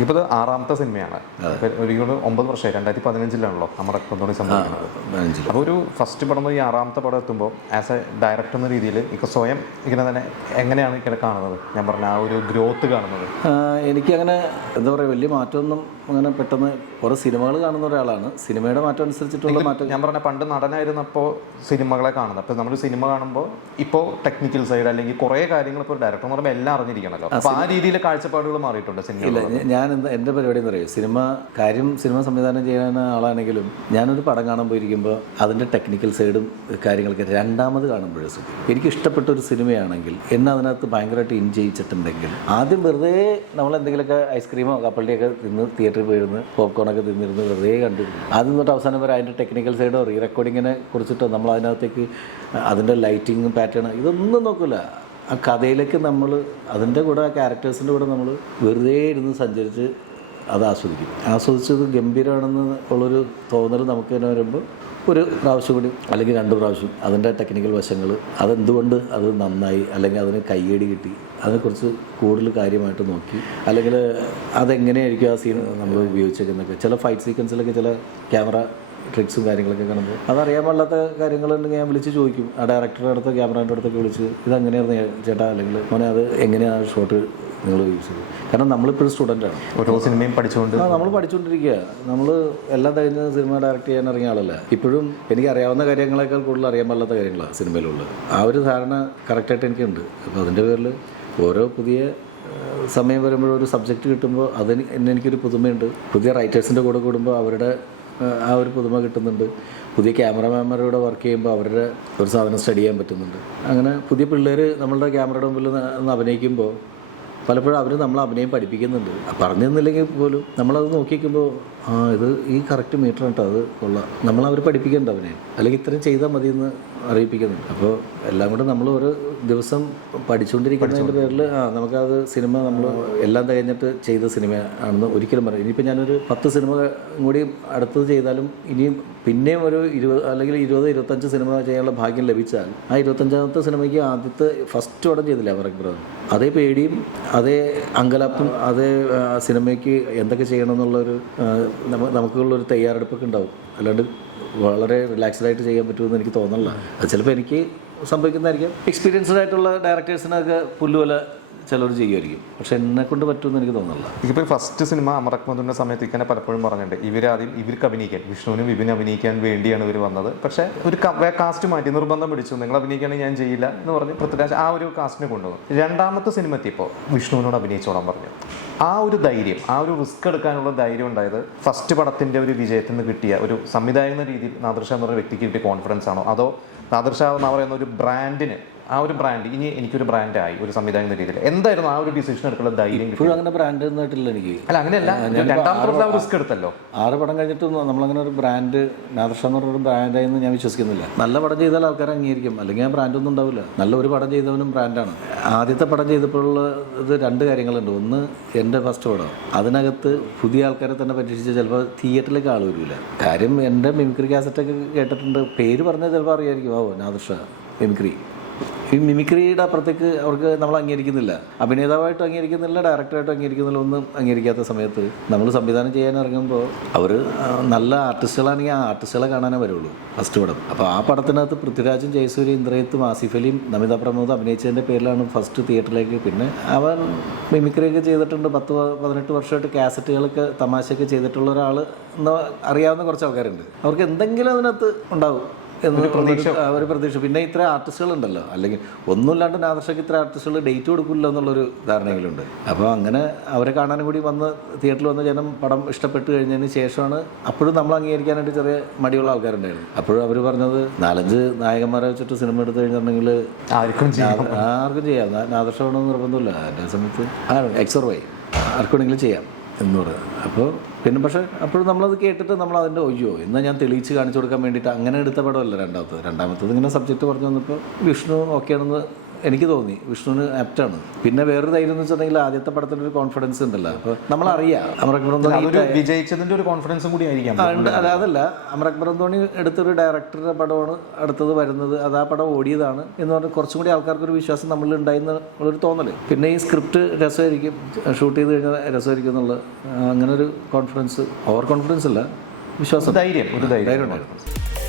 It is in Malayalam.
ഇപ്പോൾ ഇത് ആറാമത്തെ സിനിമയാണ്. ഇപ്പൊ ഒരു ഒമ്പത് വർഷമായി. രണ്ടായിരത്തി പതിനഞ്ചിലാണല്ലോ നമ്മുടെ കൊണ്ടോണി സംഭവിക്കുന്നത്. അപ്പോൾ ഒരു ഫസ്റ്റ് പടം ഈ ആറാമത്തെ പടം എത്തുമ്പോൾ ആസ് എ ഡയറക്ടർ എന്ന രീതിയിൽ ഇപ്പൊ സ്വയം ഇങ്ങനെ തന്നെ എങ്ങനെയാണ് ഇങ്ങനെ കാണുന്നത്? ഞാൻ പറഞ്ഞ ആ ഒരു ഗ്രോത്ത് കാണുന്നത്. എനിക്ക് അങ്ങനെ എന്താ പറയുക വലിയ മാറ്റമൊന്നും അങ്ങനെ പെട്ടെന്ന് കുറേ സിനിമകൾ കാണുന്ന ഒരാളാണ്. സിനിമയുടെ മാറ്റം അനുസരിച്ചിട്ടുള്ള മാറ്റം. ഞാൻ പറഞ്ഞ പണ്ട് നടനായിരുന്നപ്പോൾ സിനിമകളെ കാണുന്നത്. അപ്പോൾ നമ്മൾ സിനിമ കാണുമ്പോൾ ഇപ്പോൾ ടെക്നിക്കൽ സൈഡ് അല്ലെങ്കിൽ കുറേ കാര്യങ്ങൾ ഇപ്പോൾ ഡയറക്ടർ എന്ന് പറയുമ്പോൾ എല്ലാം അറിഞ്ഞിരിക്കണമല്ലോ അപ്പോൾ ആ രീതിയിൽ കാഴ്ചപ്പാടുകൾ മാറിയിട്ടുണ്ട് സിനിമ ഞാൻ എന്താ എന്റെ പരിപാടി എന്ന് പറയും സിനിമ കാര്യം സിനിമ സംവിധാനം ചെയ്യുന്ന ആളാണെങ്കിലും ഞാനൊരു പടം കാണാൻ പോയിരിക്കുമ്പോൾ അതിന്റെ ടെക്നിക്കൽ സൈഡും കാര്യങ്ങളൊക്കെ രണ്ടാമത് കാണുമ്പോഴേ സുഖം എനിക്ക് ഇഷ്ടപ്പെട്ട ഒരു സിനിമയാണെങ്കിൽ എന്നെ അതിനകത്ത് ഭയങ്കരമായിട്ട് ഇൻജയിച്ചിട്ടുണ്ടെങ്കിൽ ആദ്യം വെറുതെ നമ്മൾ എന്തെങ്കിലുമൊക്കെ ഐസ്ക്രീമോ കപ്പളിയൊക്കെ തിന്ന് തിയേറ്ററിൽ പോയിരുന്ന് പോപ്കോണൊക്കെ തിന്നിരുന്ന് വെറുതെ കണ്ടിരുന്നു ആദ്യം തൊട്ട് അവസാനം വരെ അതിന്റെ ടെക്നിക്കൽ സൈഡോ റീ റെക്കോർഡിങ്ങിനെ കുറിച്ചിട്ടോ നമ്മൾ അതിനകത്തേക്ക് അതിന്റെ ലൈറ്റിങ്ങും പാറ്റേൺ ഇതൊന്നും നോക്കില്ല ആ കഥയിലേക്ക് നമ്മൾ അതിന്റെ കൂടെ ആ ക്യാരക്ടേഴ്സിന്റെ കൂടെ നമ്മൾ വെറുതെ ഇരുന്ന് സഞ്ചരിച്ച് അത് ആസ്വദിക്കും. ആസ്വദിച്ചത് ഗംഭീരമാണെന്ന് ഉള്ളൊരു തോന്നൽ നമുക്ക് തന്നെ വരുമ്പോൾ ഒരു പ്രാവശ്യം കൂടി അല്ലെങ്കിൽ രണ്ട് പ്രാവശ്യം അതിന്റെ ടെക്നിക്കൽ വശങ്ങൾ അതെന്തുകൊണ്ട് അത് നന്നായി അല്ലെങ്കിൽ അതിന് കയ്യടി കിട്ടി അതിനെക്കുറിച്ച് കൂടുതൽ കാര്യമായിട്ട് നോക്കി അല്ലെങ്കിൽ അതെങ്ങനെയായിരിക്കും ആ സീൻ നമ്മൾ ഉപയോഗിച്ചേക്കുന്നൊക്കെ ചില ഫൈറ്റ് സീക്വൻസിലൊക്കെ ചില ക്യാമറ ട്രിക്സും കാര്യങ്ങളൊക്കെ കാണുമ്പോൾ. അതറിയാൻ പാടില്ലാത്ത കാര്യങ്ങളുണ്ടെങ്കിൽ ഞാൻ വിളിച്ച് ചോദിക്കും. ആ ഡയറക്ടറുടെ അടുത്ത് ക്യാമറയുടെ അടുത്തൊക്കെ വിളിച്ച് ഇത് അങ്ങനെയായിരുന്നു ചേട്ടാ? അല്ലെങ്കിൽ മോനെ അത് എങ്ങനെയാണ് ഷോട്ട് നിങ്ങൾ യൂസ് ചെയ്തത് കാരണം നമ്മളിപ്പോഴും സ്റ്റുഡന്റാണ് ഓരോ സിനിമയും പഠിച്ചുകൊണ്ട്. നമ്മൾ പഠിച്ചുകൊണ്ടിരിക്കുക. നമ്മൾ എല്ലാം കഴിഞ്ഞ് സിനിമ ഡയറക്റ്റ് ചെയ്യാൻ ഇറങ്ങിയ ആളല്ല. ഇപ്പോഴും എനിക്ക് അറിയാവുന്ന കാര്യങ്ങളെക്കാൾ കൂടുതൽ അറിയാൻ പാടില്ലാത്ത കാര്യങ്ങളാണ് സിനിമയിലുള്ളത്. ആ ഒരു ധാരണ കറക്റ്റായിട്ട് എനിക്കുണ്ട്. അപ്പോൾ അതിന്റെ പേരിൽ ഓരോ പുതിയ സമയം വരുമ്പോഴൊരു സബ്ജക്റ്റ് കിട്ടുമ്പോൾ അതിന് എന്നെനിക്കൊരു പുതുമയുണ്ട്. പുതിയ റൈറ്റേഴ്സിന്റെ കൂടെ കൂടുമ്പോൾ അവരുടെ ആ ഒരു പുതുമ കിട്ടുന്നുണ്ട്. പുതിയ ക്യാമറമാന്മാരുടെ വർക്ക് ചെയ്യുമ്പോൾ അവരുടെ ഒരു സാധനം സ്റ്റഡി ചെയ്യാൻ പറ്റുന്നുണ്ട്. അങ്ങനെ പുതിയ പിള്ളേർ നമ്മളുടെ ക്യാമറയുടെ മുമ്പിൽ അഭിനയിക്കുമ്പോൾ പലപ്പോഴും അവർ നമ്മൾ അഭിനയം പഠിപ്പിക്കുന്നുണ്ട്. പറഞ്ഞു തന്നില്ലെങ്കിൽ പോലും നമ്മളത് നോക്കിക്കുമ്പോൾ ആ ഇത് ഈ കറക്റ്റ് മീറ്റർ കേട്ടോ അത് ഉള്ള നമ്മൾ അവർ പഠിപ്പിക്കേണ്ട അവനെ. അല്ലെങ്കിൽ ഇത്രയും ചെയ്താൽ മതി എന്ന് അറിയിപ്പിക്കുന്നുണ്ട്. അപ്പോൾ എല്ലാം കൂടെ നമ്മൾ ഒരു ദിവസം പഠിച്ചുകൊണ്ടിരിക്കുന്നതിന്റെ പേരിൽ ആ നമുക്കത് സിനിമ നമ്മൾ എല്ലാം തികഞ്ഞിട്ട് ചെയ്ത സിനിമ ആണെന്ന് ഒരിക്കലും പറയും. ഇനിയിപ്പോൾ ഞാനൊരു പത്ത് സിനിമ കൂടി അടുത്തത് ചെയ്താലും ഇനിയും പിന്നെയും ഒരു ഇരുപത് അല്ലെങ്കിൽ ഇരുപത് ഇരുപത്തഞ്ച് സിനിമ ചെയ്യാനുള്ള ഭാഗ്യം ലഭിച്ചാൽ ആ ഇരുപത്തഞ്ചാമത്തെ സിനിമയ്ക്ക് ആദ്യത്തെ ഫസ്റ്റ് ഉടൻ ചെയ്തില്ല അവർക്ക് അതേ പേടിയും അതേ അങ്കലാപ്പും അതേ സിനിമയ്ക്ക് എന്തൊക്കെ ചെയ്യണം എന്നുള്ളൊരു നമുക്കുള്ളൊരു തയ്യാറെടുപ്പൊക്കെ ഉണ്ടാവും. അല്ലാണ്ട് വളരെ റിലാക്സ്ഡ് ആയിട്ട് ചെയ്യാൻ പറ്റുമെന്ന് എനിക്ക് തോന്നണില്ല. അത് ചിലപ്പോൾ എനിക്ക് സംഭവിക്കുന്നതായിരിക്കും. എക്സ്പീരിയൻസ്ഡ് ആയിട്ടുള്ള ഡയറക്ടേഴ്സിനൊക്കെ പുല്ലുപോലെ ചിലർ ചെയ്യുമായിരിക്കും. പക്ഷെ എന്നെ കൊണ്ട് പറ്റുമെന്ന് എനിക്ക് തോന്നുന്നില്ല. ഇപ്പോൾ ഫസ്റ്റ് സിനിമ അമറക്മതുവിന്റെ സമയത്ത് ഇങ്ങനെ പലപ്പോഴും പറഞ്ഞിട്ടുണ്ട്. ഇവരാദ്യം ഇവർക്ക് അഭിനയിക്കാൻ വിഷ്ണുവിനും വിപിന് അഭിനയിക്കാൻ വേണ്ടിയാണ് ഇവർ വന്നത്. പക്ഷേ ഒരു കാസ്റ്റ് മാറ്റി നിർബന്ധം പിടിച്ചു. നിങ്ങൾ അഭിനയിക്കുകയാണെങ്കിൽ ഞാൻ ചെയ്യില്ല എന്ന് പറഞ്ഞ് പൃഥ്വിരാജ് ആ ഒരു കാസ്റ്റിനെ കൊണ്ടുവന്നു. രണ്ടാമത്തെ സിനിമ എത്തിയപ്പോൾ വിഷ്ണുവിനോട് അഭിനയിച്ചോളാൻ പറഞ്ഞു. ആ ഒരു ധൈര്യം ആ ഒരു റിസ്ക് എടുക്കാനുള്ള ധൈര്യം ഉണ്ടായത് ഫസ്റ്റ് പടത്തിന്റെ ഒരു വിജയത്തിൽ നിന്ന് കിട്ടിയ ഒരു സംവിധായക രീതിയിൽ നാദർഷ എന്ന് പറയുന്ന വ്യക്തിക്ക് കിട്ടിയ കോൺഫിഡൻസ് ആണോ? അതോ നാദർഷ എന്ന് പറയുന്ന ഒരു ബ്രാൻഡിന് ആ ഒരു ബ്രാൻഡ് ഇനി എനിക്കൊരു ബ്രാൻഡായി ഒരു സംവിധാനം എന്ന രീതിയിൽ. എന്തായിരുന്നു ആ ഒരു ഡിസിഷൻ എടുക്കുന്ന ധൈര്യം ഇപ്പോഴും അങ്ങനെ ബ്രാൻഡ് ഒന്നായിട്ടില്ല എനിക്ക്. അല്ല അങ്ങനെയല്ല. രണ്ടാമത്തെ റിസ്ക് എടുത്തല്ലോ. ആറ് പടം കഴിഞ്ഞിട്ട് നമ്മളങ്ങനെ ഒരു ബ്രാൻഡ് നാദർഷ എന്ന് പറഞ്ഞൊരു ബ്രാൻഡായി എന്ന് ഞാൻ വിശ്വസിക്കുന്നില്ല. നല്ല പടം ചെയ്താൽ ആൾക്കാർ അംഗീകരിക്കും. അല്ലെങ്കിൽ ആ ബ്രാൻഡ് ഒന്നും ഉണ്ടാവില്ല. നല്ല ഒരു പടം ചെയ്തവനും ബ്രാൻഡാണ് ആദ്യത്തെ പടം ചെയ്തപ്പോഴുള്ള ഇത് രണ്ട് കാര്യങ്ങളുണ്ട്. ഒന്ന് എന്റെ ഫസ്റ്റ് പടം. അതിനകത്ത് പുതിയ ആൾക്കാരെ തന്നെ പരീക്ഷിച്ച് ചിലപ്പോൾ തിയേറ്ററിലേക്ക് ആൾ വരില്ല കാര്യം എന്റെ മിമിക്രി കാസറ്റൊക്കെ കേട്ടിട്ടുണ്ട്. പേര് പറഞ്ഞാൽ ചിലപ്പോൾ അറിയായിരിക്കും. ഓ നാദർഷ മിമിക്രി ഈ മിമിക്രിയുടെ അപ്പുറത്തേക്ക് അവർക്ക് നമ്മൾ അംഗീകരിക്കുന്നില്ല. അഭിനേതാവായിട്ട് അംഗീകരിക്കുന്നില്ല ഡയറക്ടറായിട്ട് അംഗീകരിക്കുന്നില്ല ഒന്നും അംഗീകരിക്കാത്ത സമയത്ത് നമ്മൾ സംവിധാനം ചെയ്യാൻ ഇറങ്ങുമ്പോൾ അവർ നല്ല ആർട്ടിസ്റ്റുകളാണെങ്കിൽ ആ ആർട്ടിസ്റ്റുകളെ കാണാനേ വരുള്ളൂ ഫസ്റ്റ് പടം. അപ്പോൾ ആ പടത്തിനകത്ത് പൃഥ്വിരാജും ജയസൂര്യ ഇന്ദ്രയത്തും ആസിഫ് അലിയും നമിത പ്രമോദ് അഭിനയിച്ചതിന്റെ പേരിലാണ് ഫസ്റ്റ് തിയേറ്ററിലേക്ക്. പിന്നെ അവൻ മിമിക്രിയൊക്കെ ചെയ്തിട്ടുണ്ട്. പത്ത് പതിനെട്ട് വർഷമായിട്ട് കാസറ്റുകളൊക്കെ തമാശയൊക്കെ ചെയ്തിട്ടുള്ള ഒരാൾ എന്ന് അറിയാവുന്ന കുറച്ച് ആൾക്കാരുണ്ട്. അവർക്ക് എന്തെങ്കിലും അതിനകത്ത് ഉണ്ടാവും. എന്നൊരു പ്രതീക്ഷ. ഒരു പ്രതീക്ഷ. പിന്നെ ഇത്ര ആർട്ടിസ്റ്റുകൾ ഉണ്ടല്ലോ അല്ലെങ്കിൽ ഒന്നുമില്ലാണ്ട് നാദർഷക്ക് ഇത്ര ആർട്ടിസ്റ്റുകൾ ഡേറ്റ് കൊടുക്കില്ല എന്നുള്ളൊരു ധാരണയിലുണ്ട്. അപ്പോൾ അങ്ങനെ അവരെ കാണാനും കൂടി വന്ന് തിയേറ്ററിൽ വന്ന് ജനം പടം ഇഷ്ടപ്പെട്ട് കഴിഞ്ഞതിന് ശേഷമാണ് അപ്പോഴും നമ്മൾ അംഗീകരിക്കാനായിട്ട് ചെറിയ മടിയുള്ള ആൾക്കാരുണ്ടായിരുന്നു അപ്പോഴും അവർ പറഞ്ഞത് നാലഞ്ച് നായകന്മാരെ വെച്ചിട്ട് സിനിമ എടുത്തു കഴിഞ്ഞിട്ടുണ്ടെങ്കിൽ ആർക്കും ചെയ്യാം. ആർക്കും ചെയ്യാം. നാ- നാദർഷമാണെന്ന് നിർബന്ധമില്ല. അതേ സമയത്ത് ആ എക്സർ വൈ ആർക്കും ചെയ്യാം. എന്ന് പറയുന്നത് അപ്പോൾ പിന്നെ പക്ഷേ അപ്പോഴും നമ്മളത് കേട്ടിട്ട് നമ്മൾ അതിന്റെ ഒയ്യോ എന്നാൽ ഞാൻ തെളിയിച്ച് കാണിച്ചു കൊടുക്കാൻ വേണ്ടിയിട്ട് അങ്ങനെ എടുത്ത പടമല്ല രണ്ടാമത്തത്. രണ്ടാമത്തത് ഇങ്ങനെ സബ്ജക്റ്റ് പറഞ്ഞു വന്നപ്പോൾ വിഷ്ണു ഓക്കെ ആണെന്ന് എനിക്ക് തോന്നി. വിഷ്ണുവിന് ആപ്റ്റാണ് പിന്നെ വേറൊരു ധൈര്യം എന്ന് വെച്ചിട്ടുണ്ടെങ്കിൽ ആദ്യത്തെ പടത്തിന്റെ ഒരു കോൺഫിഡൻസ് ഉണ്ടല്ലോ. അപ്പോൾ നമ്മളറിയാം. അമറക് ബറന്തോണി അതൊരു വിജയിച്ചതിന്റെ ഒരു കോൺഫിഡൻസും കൂടി ആയിരിക്കാം. അല്ല അതല്ല. അമരക്ബറം ധോണി എടുത്തൊരു ഡയറക്ടറുടെ പടമാണ് അടുത്തത് വരുന്നത്. അത് ആ പടം ഓടിയതാണ് എന്ന് പറഞ്ഞാൽ കുറച്ചും കൂടി ആൾക്കാർക്ക് ഒരു വിശ്വാസം നമ്മളിൽ ഉണ്ടായിന്ന് ഉള്ളൊരു തോന്നൽ പിന്നെ ഈ സ്ക്രിപ്റ്റ് രസമായിരിക്കും. ഷൂട്ട് ചെയ്ത് കഴിഞ്ഞാൽ രസമായിരിക്കും എന്നുള്ള അങ്ങനെ ഒരു കോൺഫിഡൻസ് ഓവർ കോൺഫിഡൻസ് അല്ല. വിശ്വാസം. ധൈര്യം ഒരു ധൈര്യം. ധൈര്യം ഉണ്ടായിരുന്നു.